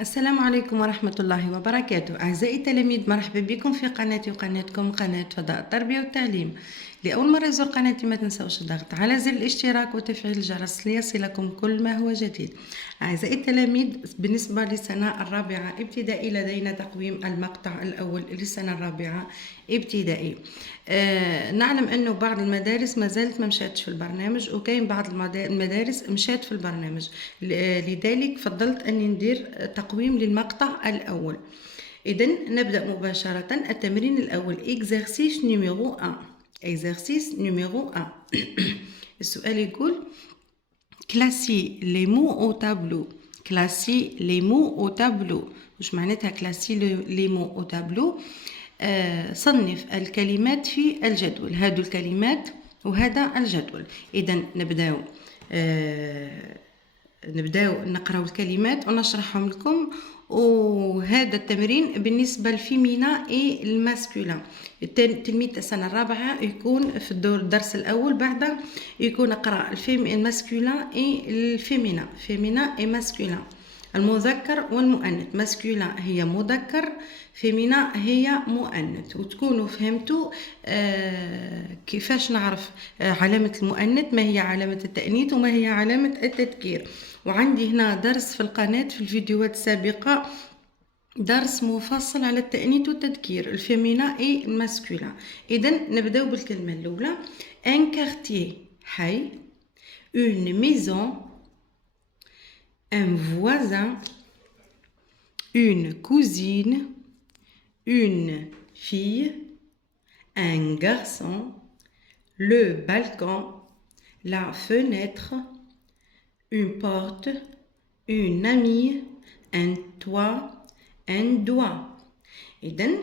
السلام عليكم ورحمة الله وبركاته. أعزائي التلاميذ، مرحبا بكم في قناتي وقناتكم قناة فضاء التربية والتعليم. لأول مرة يزور قناتي ما تنسوش الضغط على زر الاشتراك وتفعيل الجرس ليصلكم كل ما هو جديد. أعزائي التلاميذ، بالنسبة للسنة الرابعة ابتدائي لدينا تقويم المقطع الأول للسنة الرابعة ابتدائي. نعلم أنه بعض المدارس ما زالت ما مشاتش في البرنامج، وكاين بعض المدارس مشات في البرنامج. لذلك فضلت أني ندير تقويم للمقطع الأول. إذن نبدأ مباشرة. التمرين الأول exercice numéro 1. exercice numéro 1. السؤال يقول classer les mots au tableau. classer les mots au tableau. وش معناتها classer les mots au tableau؟ صنف الكلمات في الجدول. هادو الكلمات وهذا الجدول. إذن نبداو نقراو الكلمات ونشرحهم لكم. وهذا التمرين بالنسبه للفيمينا اي الماسكولين. التلميذ السنه الرابعه يكون في الدرس الاول، بعد يكون قرا الماسكولين اي الفيمينا، فيمينا اي ماسكولين، المذكر والمؤنث. ماسكولين هي مذكر، فيمينا هي مؤنث. وتكونوا فهمتوا كيفاش نعرف علامة المؤنث، ما هي علامة التأنيث وما هي علامة التذكير. وعندي هنا درس في القناة في الفيديوهات السابقة، درس مفصل على التأنيث والتذكير، الفيمينا اي الماسكولين. إذن نبداو بالكلمة الأولى. ان كارتيer حي، une maison، un voisin، une cousine، une fille، un garçon، le balcon، la fenêtre، une porte، une amie، un toit، un doigt. إذن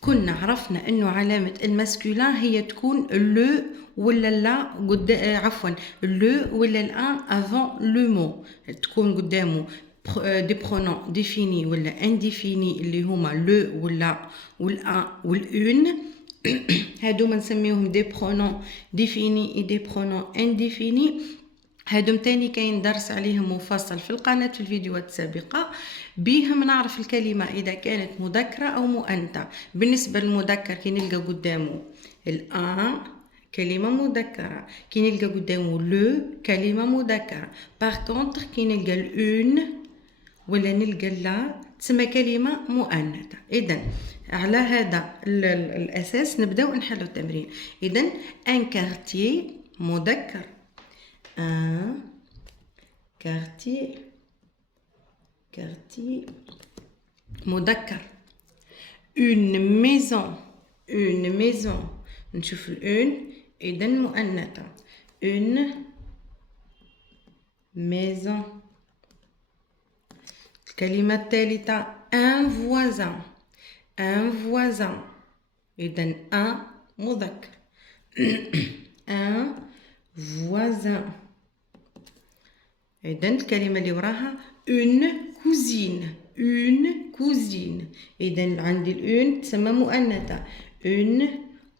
كنا عرفنا أنه علامة الماسكولين هي تكون لو ولا لا عفوا لو ولا الان avant le mot، تكون قدامه دي برونون ديفيني ولا انديفيني اللي هما لو ولا والان والأون. هادو ما نسميوهم دي برونون ديفيني اي دي برونون انديفيني. هادو تاني كاين درس عليهم مفصل في القناة في الفيديوهات السابقة. بيهم نعرف الكلمة إذا كانت مذكرة أو مؤنثة. بالنسبة للمذكر كي نلقى قدامه الآن كلمة مذكرة، كي نلقى قدامه لو كلمة مذكرة. باغ كونتر كي نلقى الأون ولا نلقى لا تسمى كلمة مؤنثة. إذن على هذا الأساس نبداو نحلو التمرين. إذن ان كارتيer مذكر، un quartier، quartier مذكر. une maison، une maison نشوف الأون إذن مؤنثة. une maison. الكلمة الثالثة un voisin، un voisin إذن un مذكر. un voisin. إذن الكلمة اللي وراها une cousine، une cousine. إذن عندي الأون تسمى مؤنثة، une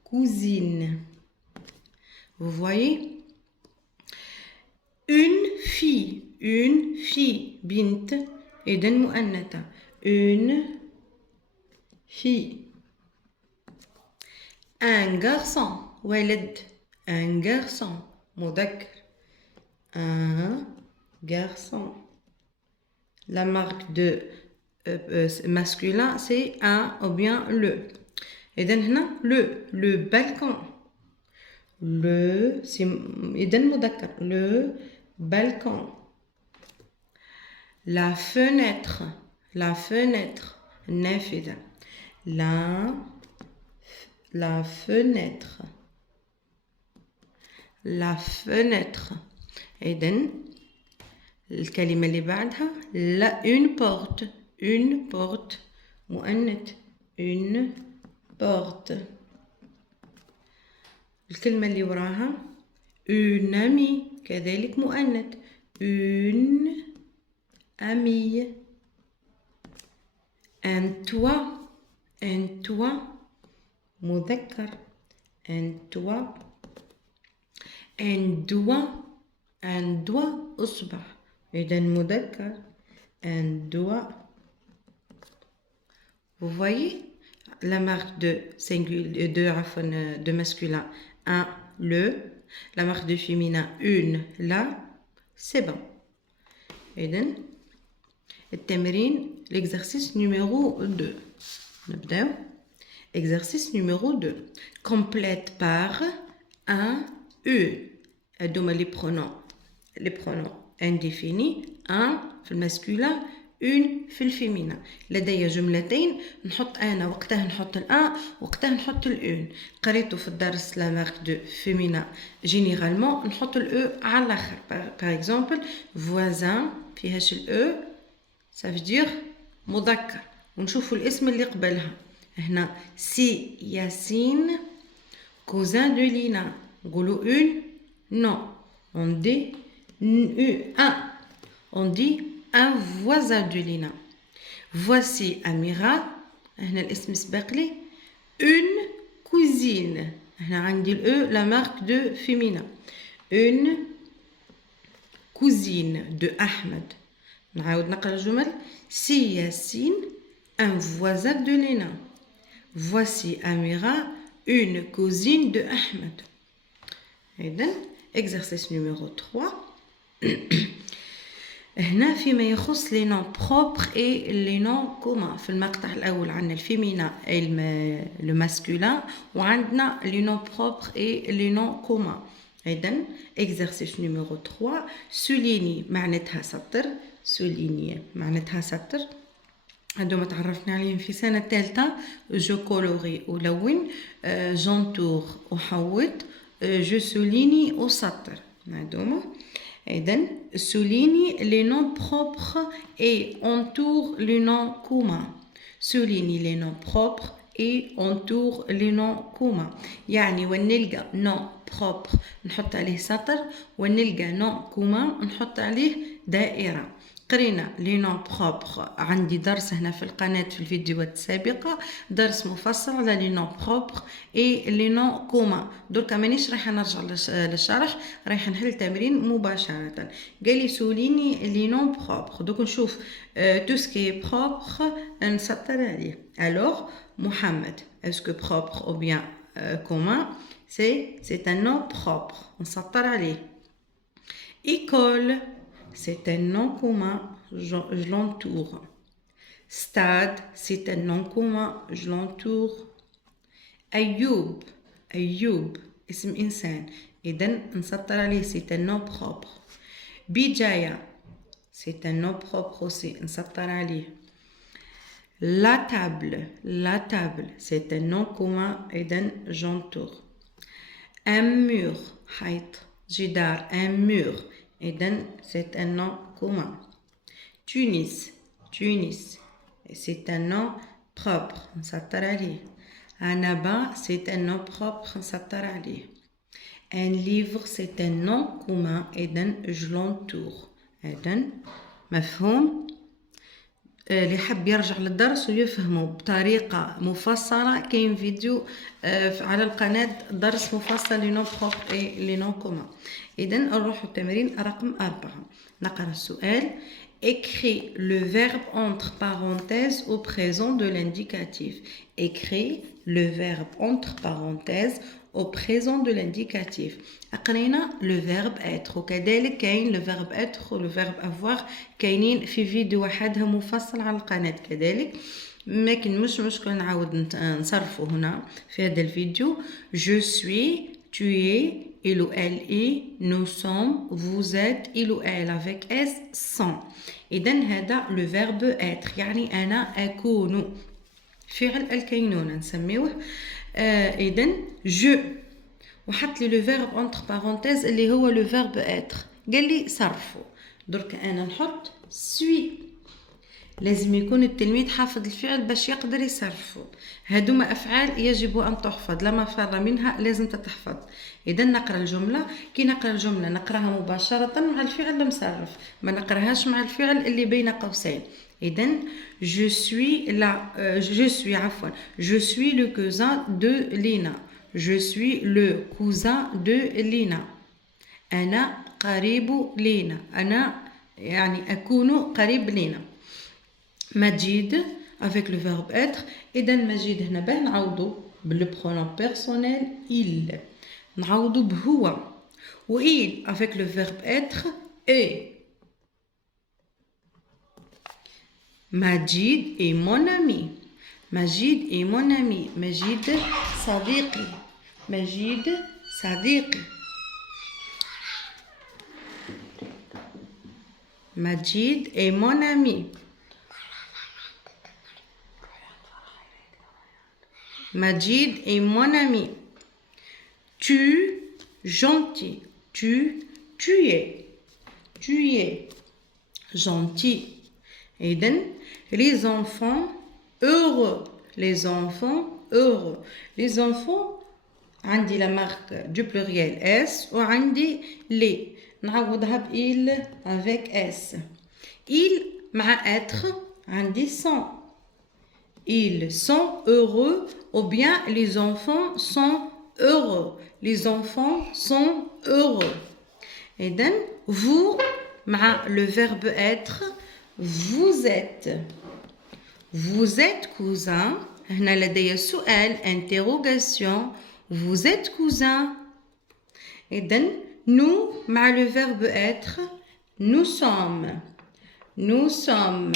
cousine. Vous voyez. une fille بنت إذن مؤنثة، une fille. un garçon ولد، un garçon مذكر، un garçon. La marque de masculin c'est un ou bien le. إذن هنا le balcon، le إذن مذكر le balcon. la fenêtre، la fenêtre النافذة، la fenêtre، la fenêtre. إذن الكلمة اللي بعدها لا une porte، une porte مؤنث، une porte. الكلمة اللي وراها une amie كذلك مؤنث، une amie. un toit، un toit مذكر، un toit. un doigt، un doigt أصبع إذن مذكر، un doigt. Vous voyez la marque de singulier, de masculin, un, le. La marque de féminin, une, là. C'est bon. إذن التمرين l'exercice numéro 2. نبداو. Exercice numéro 2. Complète par un, une. هادوما les pronoms indéfinis. Un في الماسكولين، une في الفيمينا. لدي جملتين نحط انا وقتها نحط الان وقتها نحط الأون. قريتو في الدرس لا مارك دو فيمينا جينيرالمون نحط الاو على الاخر. باغ اكزومبل voisin فيهاش الاو ça veut dire مذكر، ونشوفوا الاسم اللي قبلها. هنا سي ياسين cousin de Lina. نقولوا une non on dit un on dit un voisin de Lina. Voici Amira. هنا الاسم سبق لي. Une cousine. هنا عندي الأو la marque de féminin. Une cousine de Ahmed. نعاود نقرا الجمل. Si Yassine un voisin de Lina. Voici Amira une cousine de Ahmed. إذن exercice numéro 3. هنا فيما يخص les noms propres et les noms communs. في المقطع الأول عندنا الفيمينا le masculin وعندنا les noms propres et les noms communs. إذن exercice numéro 3. souligner معناتها سطر. souligner معناتها سطر. هادوما تعرفنا عليهم في سنة الثالثة. je colorie ألون. j'entoure أحوط. je souligne أسطر. هادوما. إذن souligne les noms propres et entoure les noms communs. souligne les noms propres et entoure les noms communs. يعني وين نلقى nom propre نحط عليه سطر، وين نلقى nom commun نحط عليه دائرة. قرينا لي نون بروبر. عندي درس هنا في القناة في الفيديوهات السابقة، درس مفصل على لي نون بروبر اي لي نون كومان. دركا مانيش رايحة نرجع للشرح، رايحة نحل تمرين مباشرة. قالي سوليني لي نون بروبر. دوك نشوف تو سكي بروبر نسطر عليه. الوغ محمد اسكو بروبر او بيان كومان؟ سي ان نون بروبر نسطر عليه. école c'est un nom commun, je l'entoure. Stade, c'est un nom commun, je l'entoure. Ayoub, Ayoub, اسم إنسان. إذن نسطر عليه c'est un nom propre. Bijaya, c'est un nom propre aussi, نسطر عليه. La table, c'est un nom commun, إذن j'entoure. Un mur, حيط, جدار, un mur. إذن c'est un nom commun. Tunis, c'est un nom propre, نسطر عليه. Annaba, c'est un nom propre, نسطر عليه. Un livre, c'est un nom commun, إذن je l'entoure. إذن مفهوم؟ اللي حب يرجع للدرس ويفهمه بطريقة مفصلة، كاين فيديو على القناة درس مفصل لي نون بروبر اي لي نون كومون. إذن نروحو التمرين رقم 4. نقرا السؤال. Écris le verbe entre parenthèses au présent de l'indicatif. Écris le verbe entre parenthèses au présent de l'indicatif. قرينا le verbe être وكذلك كاين le verbe être و le verbe avoir كاينين في فيديو وحدها مفصل على القناة كذلك، لكن مش مشكل نعاود نصرفه هنا في هذا الفيديو. je suis, tu es, il ou elle est, nous sommes, vous êtes, il ou elle avec s sont. إذن هذا le verbe être يعني أنا أكون، فعل الكينونة نسميوه. إذن je وحط لي لو فيرب انتر بارونتيز اللي هو لو فيرب اتر. قال لي صرفه. درك انا نحط سوي. لازم يكون التلميذ حافظ الفعل باش يقدر يصرفه. هادوما افعال يجب ان تحفظ، لا مفر منها، لازم تتحفظ. اذا نقرا الجمله، كي نقرا الجمله نقراها مباشره مع الفعل المصرف، ما نقراهاش مع الفعل اللي بين قوسين. إذن je suis le cousin de Lina. Je suis le cousin de Lina. أنا قريب لينا. أنا يعني أكون قريب لينا. مجيد avec le verbe être. إذا مجيد هنا باه نعوضو بلو pronom personnel il. نعوضو بهو. و il avec le verbe être est. مجيد est mon ami. مجيد est mon ami. مجيد صديقي. مجيد صديقي. مجيد est mon ami. Majid est mon ami. Tu, gentil. Tu es gentil. Eden, les enfants heureux. Les enfants heureux. Les enfants, عندي la marque du pluriel S ou عندي les. نعوضها بإل avec S. Il مع être عندي sont. Ils sont heureux ou bien les enfants sont heureux. Les enfants sont heureux. Et donc, vous, le verbe être, vous êtes. Vous êtes cousin. هنا لدي سؤال interrogation. Vous êtes cousin. Et donc, nous, le verbe être, nous sommes. Nous sommes.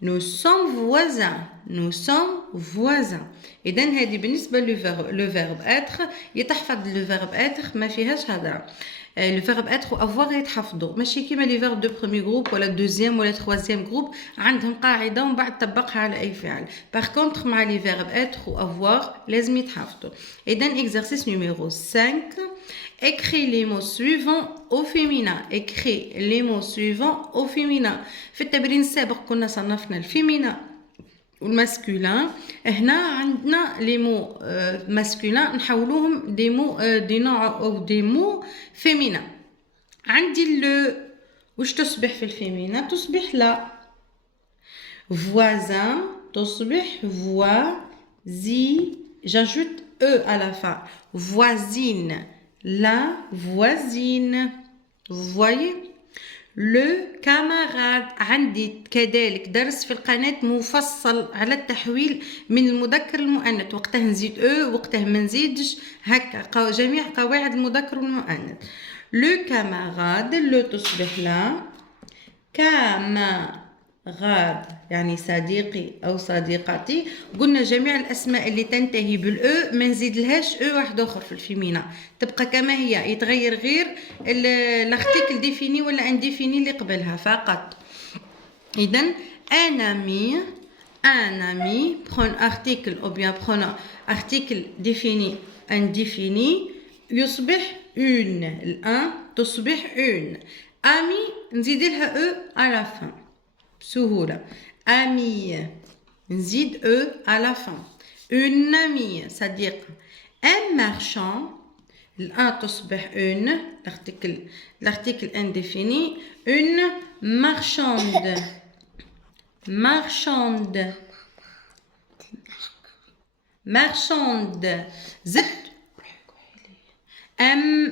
Nous sommes voisins. Nous sommes voisins. إذن هذه بالنسبة لو verbe être. يتحفظ لو verbe être ما فيهاش هضرة. لو verbe être و avoir يتحفظوا ماشي كيما لي verbe دو premier groupe ولا دوزيام ولا troisième group عندهم قاعدة ومن بعد تطبقها على أي فعل. Par contre مع لي verbe être و avoir لازم يتحفظوا. إذن exercice numéro 5. Écris les mots suivants au féminin. Écris les mots suivants au féminin. في التمرين السابق كنا صنفنا الفيمينا والماسكولين. هنا عندنا لي مو ماسكولين نحولوهم دي مو دي نوع او دي مو فيمينا. عندي لو واش تصبح في الفيمينا؟ تصبح لا. voisin تصبح voisin. j'ajoute e à la fin. voisine. La voisine. Vous voyez? Le camarade. عندي كذلك درس في القناة مفصل على التحويل من المذكر للمؤنث. وقته نزيد وقته ما نزيدش هكا جميع قواعد المذكر والمؤنث. Le camarade. le تصبح لا. camarade يعني صديقي أو صديقتي. قلنا جميع الأسماء اللي تنتهي بالأو ما نزيدلهاش أو واحد آخر في الفيمينا تبقى كما هي. يتغير غير l'article défini ولا indéfini اللي قبلها فقط. إذن un ami. prendre article ou bien prendre article défini indéfini يصبح une. الأن تصبح une. ami نزيدلها أو à la fin بسهولة. ami نزيد أو à la fin. une amie صديقة. un marchand. الآن تصبح une l'article indéfini. une marchande. زدت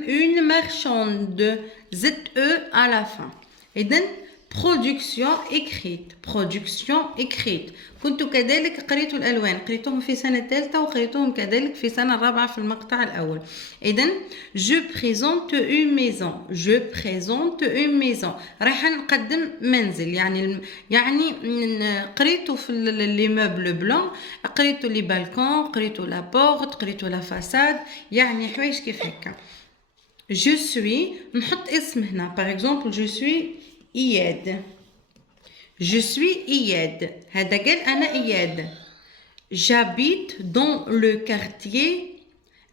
une marchande. زدت أو à la fin. إذن production écrite. كنت كذلك قريت الألوان قريتهم في سنة ثالثة وقريتهم كذلك في سنة رابعة في المقطع الأول. إذن je présente une maison. راح نقدم منزل يعني قريته في لي موبل بلون قريته لي بالكون قريته لا بورت قريته لا فاساد يعني حوايج كيف هكا. je suis نحط اسم هنا par exemple je suis إياد. هذا قال أنا إياد. j'habite dans le quartier.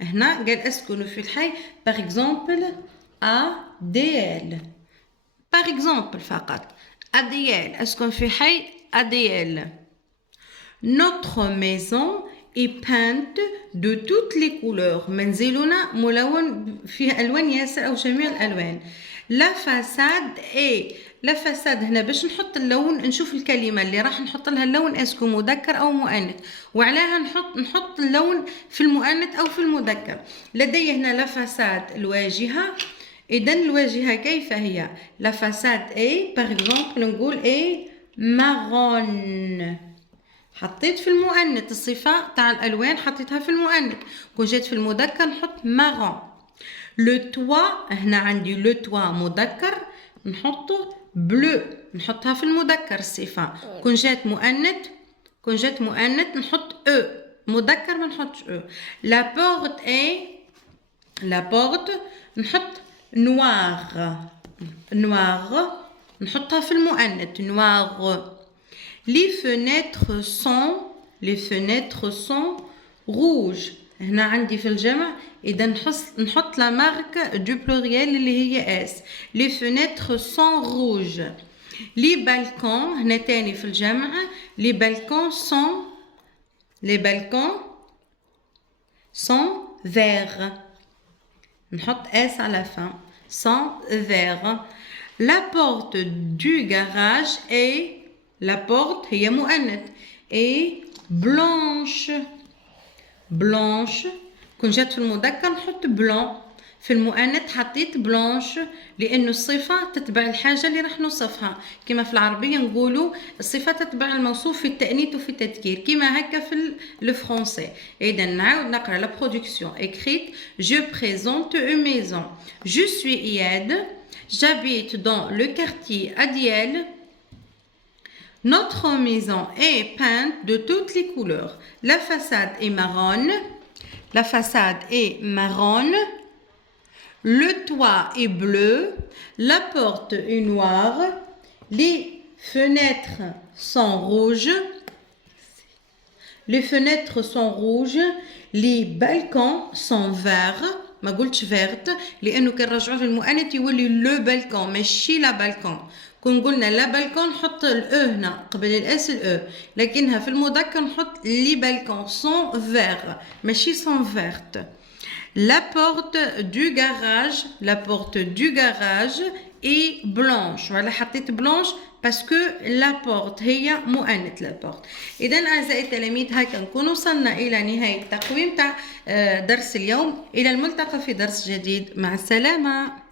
هنا قال أسكن في الحي par exemple ADL. par exemple فقط ADL أسكن في حي ADL. notre maison est peinte de toutes les couleurs. منزلنا ملون فيه ألوان ياسر أو جميع الألوان. لا فاساد لا فاساد هنا باش نحط اللون نشوف الكلمة اللي راح نحط لها اللون اسكو مذكر أو مؤنث وعلاها نحط اللون في المؤنث أو في المذكر. لدي هنا لا فاساد الواجهة. إذن الواجهة كيف هي؟ لا فاساد باغ اكزومبل نقول marron. حطيت في المؤنث الصفة تاع الألوان حطيتها في المؤنث. كون جات في المذكر نحط marron. لو توا هنا عندي لو توا مذكر نحطه بلو، نحطها في المذكر الصفة. كون جات مؤنث نحط او، مذكر ما نحطش او. لا بورت اي، لا بورت نحط نوار، نوار نحطها في المؤنث نوار. Les fenêtres sont rouges. هنا عندي في الجمع إذا نحط لا مارك دو بلوريال اللي هي اس. Les fenêtres sont rouges. Les balcons هنا تاني في الجمع les balcons sont verts. نحط اس على fin. Sont verts. La porte du garage est, la porte هي مؤنث et blanche. بلانش كون جات في المذكر نحط بلون، في المؤنث حطيت بلانش لانه الصفه تتبع الحاجه اللي راح نوصفها. كما في العربيه نقولوا الصفه تتبع الموصوف في التانيث وفي التذكير، كما هكا في الفرنسي. اذا نعاود نقرا لا برودكسيون écrite. Je présente une maison. Je suis Iyad. J'habite dans le quartier Adiel. Notre maison est peinte de toutes les couleurs. La façade est marron. La façade est marron. Le toit est bleu. La porte est noire. Les fenêtres sont rouges. Les fenêtres sont rouges. Les balcons sont verts. ما قلتش verte لانه كان رجعوه للمؤنث يولي لو بالكون ماشي لا بالكون. كون قلنا لا بالكون نحط الاو هنا قبل الاس الاو، لكنها في المذكر نحط لي بالكون سون فيغ ماشي سون فيرت. لا بورت دو غاراج، لا بورت دو غاراج اي بلانش. ولا حطيت بلانش باسكو لا بورت هي مؤنث لا بورت. اذا اعزائي التلاميذ هكا نكون وصلنا الى نهايه التقويم تاع درس اليوم. الى الملتقى في درس جديد، مع السلامه.